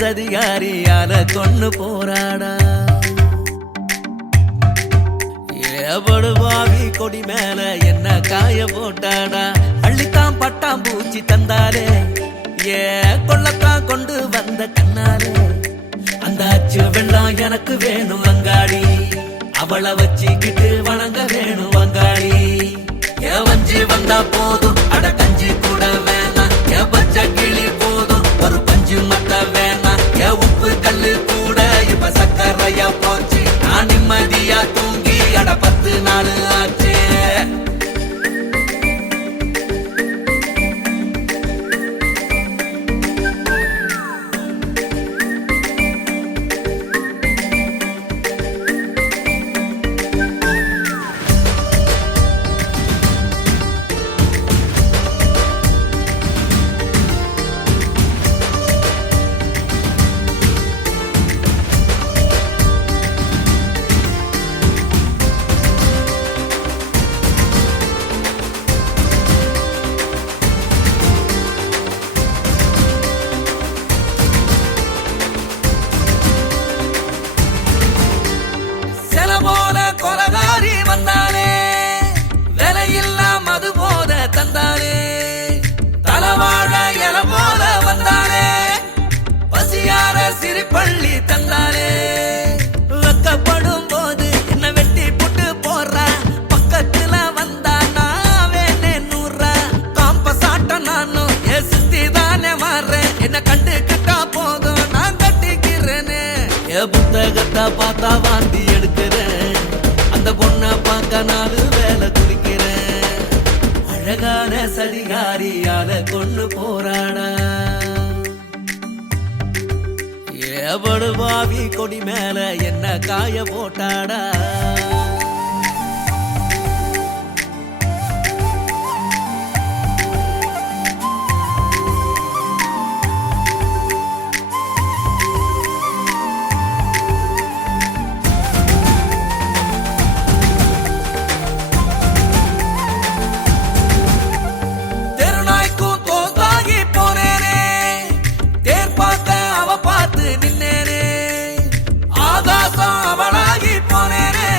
சதிகாரியால கொண்டு போராடா ஏபடுவாவி கொடி மேல என்ன காய போட்டாடா அள்ளித்தான் பட்டாம் பூச்சி தந்தாலே ஏ கொள்ளத்தான் கொண்டு வந்த கண்ணாலே அந்த அச்சு வெள்ளம் எனக்கு வேணும் வங்காளி அவளை வச்சுக்கிட்டு வணங்க வேணும் வங்காளி ஏ வஞ்சி வந்தா போதும் அட கஞ்சி கூட வேணாம் ஏ பச்சை கிளி போதும் ஒரு பஞ்சு மட்ட வேணாம் ஏ உப்பு கல்லு கூட இப்ப சக்கரையா போச்சு நான் நிம்மதியா தூங்கி அட 10 நாள் ஆச்சு கொலகாரி வந்தானே விலையில்லா மது போத தந்தானே தலவாழ எல போல வந்தானே பசியார சிரிப்பள்ளி தந்தானே வெக்கப்படும் போது என்ன வெட்டி புட்டு போடுற பக்கத்துல வந்தா நான் வேணே 100 காம்ப சாட்ட நானும் ஏ சுத்தி தானே மாறேன் என்ன கண்டுக்கிட்டா போதும் நான் கட்டிக்கிறேனே ஏ புத்தகத்தை பார்த்தா வாந்தி எடுக்கிறேன் அந்த பொண்ண பார்க்க 4 வேலை குடிக்கிறேன் அழகான சதிகாரியால கொண்டு போராடா ஏபடுவாவி கொடி மேல என்ன காய போட்டாடா அவளாகி போனேனே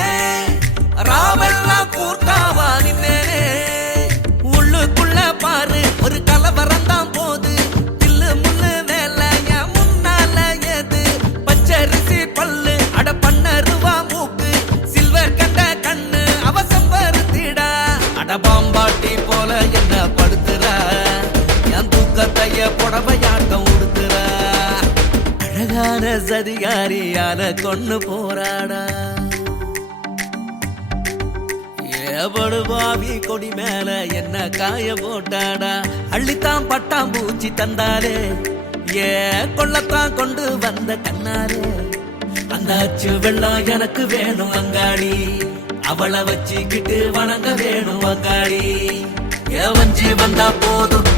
ராவெல்லாம் கூர்க்காவா நின்னேனே உள்ளுக்குள்ள பாரு ஒரு கலவரம் தான் போது தில்லு முள்ளு வேலை என் முன்னால ஏது பச்சரிசி பல்லு அட 12 ரூபா மூக்கு சில்வர் கண்ட கண்ணு அவசம் பருத்திடா அட பாம்பாட்டி போல என்ன படுத்துற என் தூக்கத்தைய புடவையாட்டம் உடுத்துற அழகான சதிகாரியால கொண்டு போராடா ஏபடுவாவி கொடி மேல என்ன காய போட்டாடா அள்ளித்தான் பட்டாம் பூச்சி தந்தாலே ஏ கொள்ளத்தான் கொண்டு வந்த கண்ணாலே அந்த அச்சு வெள்ளம் எனக்கு வேணும் வங்காளி அவளை வச்சுக்கிட்டு வணங்க வேணும் வங்காளி ஏ வஞ்சி வந்தா போதும்